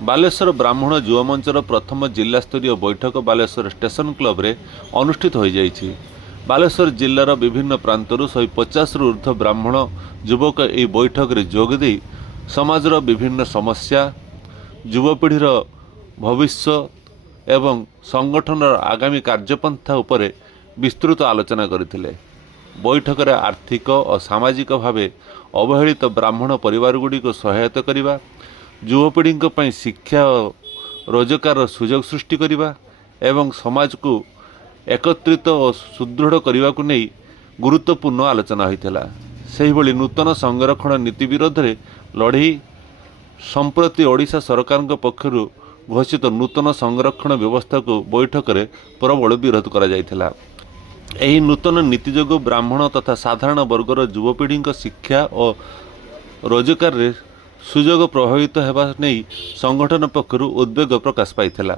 बालेश्वर ब्राह्मण युवा मंचर प्रथम जिलास्तरीय बैठक बालेश्वर स्टेशन क्लब रे अनुष्ठित हो जाइछि। बालेश्वर जिलार विभिन्न प्रांतर 150 रु ऊर्ध्व ब्राह्मण युवक এই बैठक रे जोग दे समाजर विभिन्न समस्या, युवपीढ़ीर भविष्य एवं संगठनर आगामी कार्यपंथा उपरे विस्तृत आलोचना करथिले। बैठक रे आर्थिक और सामाजिक भाव अवहेलित ब्राह्मण परिवार गुड़ी को सहायता करने, युवपीढ़ी पर शिक्षा और रोजगार सुजोग सृष्टि करने एवं समाज को एकत्रित और सुदृढ़ करने को नहीं गुरुत्वपूर्ण आलोचना होता। से भली नूतन संरक्षण नीति विरोध में लड़ई संप्रति ओडिशा सरकार पक्षर घोषित नूतन संरक्षण व्यवस्था को बैठक में प्रबल विरोध करा जायथिला। एही नूतन नीति जोगु ब्राह्मण तथा साधारण वर्गर युवपीढ़ी शिक्षा और रोजगार रे सुजोग प्रभावित होगा नहीं संगठन पक्षर उद्वेग प्रकाश पाइथिला।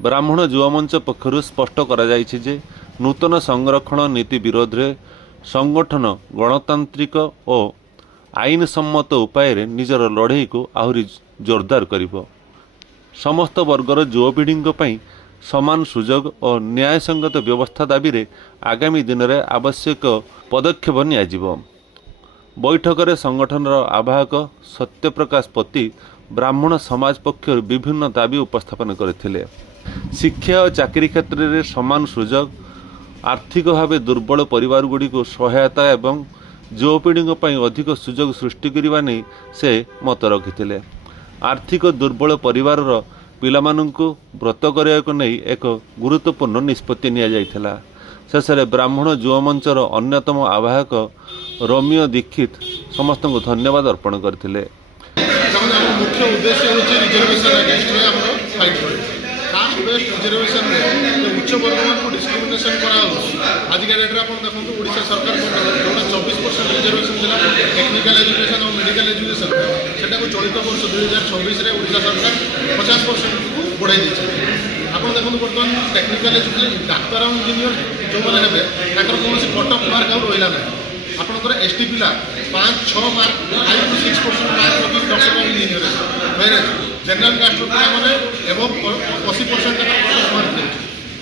ब्राह्मण युवा मंच पक्षर स्पष्ट करा जायछि जे नूतन संरक्षण नीति विरोध रे संगठन गणतांत्रिक और आईन सम्मत उपाय रे निजर लड़ई को आहुरी जोरदार करिवो। समस्त वर्गर युवपीढ़ी पई समान सुजोग और न्यायसंगत व्यवस्था दाबी रे आगामी दिन में आवश्यक पदक्षेप नियाजिवो। बैठक में संगठन आवाहक सत्यप्रकाश पति ब्राह्मण समाज पक्ष विभिन्न दाबी उपस्थापन करथिले। शिक्षा और चाकरी क्षेत्र में समान सुजोग, आर्थिक भाव दुर्बल परिवार गुड़ी को सहायता एवं युवपीढ़ी पर अधिक सुजोग सृष्टि करने नहीं से मत रखिथिले। आर्थिक दुर्बल परिवार पिलामानंकु व्रत करने को नहीं एक गुरुत्वपूर्ण निष्पत्ति निया जायथिला। शेष में ब्राह्मण युवा मंचर अन्यतम आवाहक रोमियो दीक्षित समस्त को धन्यवाद अर्पण करते। मुख्य उद्देश्य होची रिजर्वेशन अगेंस्ट रे हमरो फाइट करे। कास्ट बेस्ड रिजर्वेशन रे उच्च वर्ग को डिस्क्रिमिनेशन करा हो। आज के डेट रे अपन देखंतु ओडिशा सरकार जोटा 24% रिजर्वेशन दिला टेक्निकल एजुकेशन और मेडिकल एजुकेशन सेटा को चलित वर्ष 2026 रे ओडिशा सरकार 50% को बढ़ाई दैछि। अपन देखंतु वर्तमान टेक्निकल एजुकेशन डाक्टर और इंजीनियर जो माने हेबे ताकर कोनोसी कट ऑफ मार्क और रहिला नै। आपनकर एसटी पिला 5-6 मार्क 5-6% मार्क रखी डॉक्टर और इंजीनियर मैंने जनरल कास्ट पिला माने एवं 80% तक कट ऑफ मार्क दे।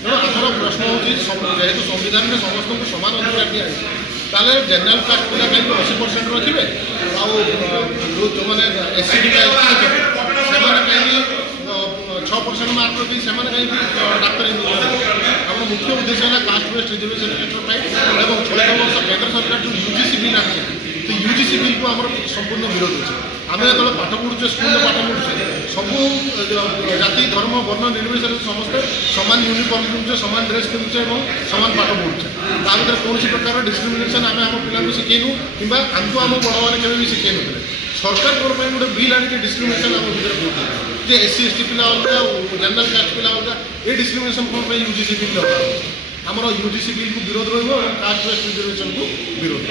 तो हमर प्रश्न होची जेहेतु संविधान में समस्त को समान अधिकार दिया है ताले जनरल कास्ट पिला कहीं 80% रखिबे और जो माने एससी पिला से माने कहीं 6% मार्क रखी से माने कहीं डॉक्टर इंजीनियर। हम मुख्य उद्देश्य है कास्ट बेस्ड रिजर्वेशन सेक्टर पाई एवं चलित वर्ष केंद्र सरकार जो यूजीसी बिल आनी तो यूजीसी बिल को आम संपूर्ण विरोध अच्छे। आम जो पाठ पढ़ुचे स्कूल पाठ पढ़ुचे सबू जाति धर्म वर्ण निर्विशेष समस्ते सामान यूनिफर्म पिंधुचे सामान ड्रेस पिंधुचे और सामान पाठ पढ़ुचे ता भर कौन प्रकार डिस्क्रिमिनेशन आम आम पिला शिखेनु कि आमको आम बड़ मैंने केवे भी शिखे ना। सरकार गोटे बिल आनिक डिस्क्रिमिनेशन आम भर कौन जे एससी एसटी पिला अलग जनरल कास्ट पिला अलग ये डिस्क्रिमिनेशन कौन यूजीसी बिल आमर यूजीसी बिल को विरोध रहा कास्ट बेस्ड रिजर्वेशन को विरोध।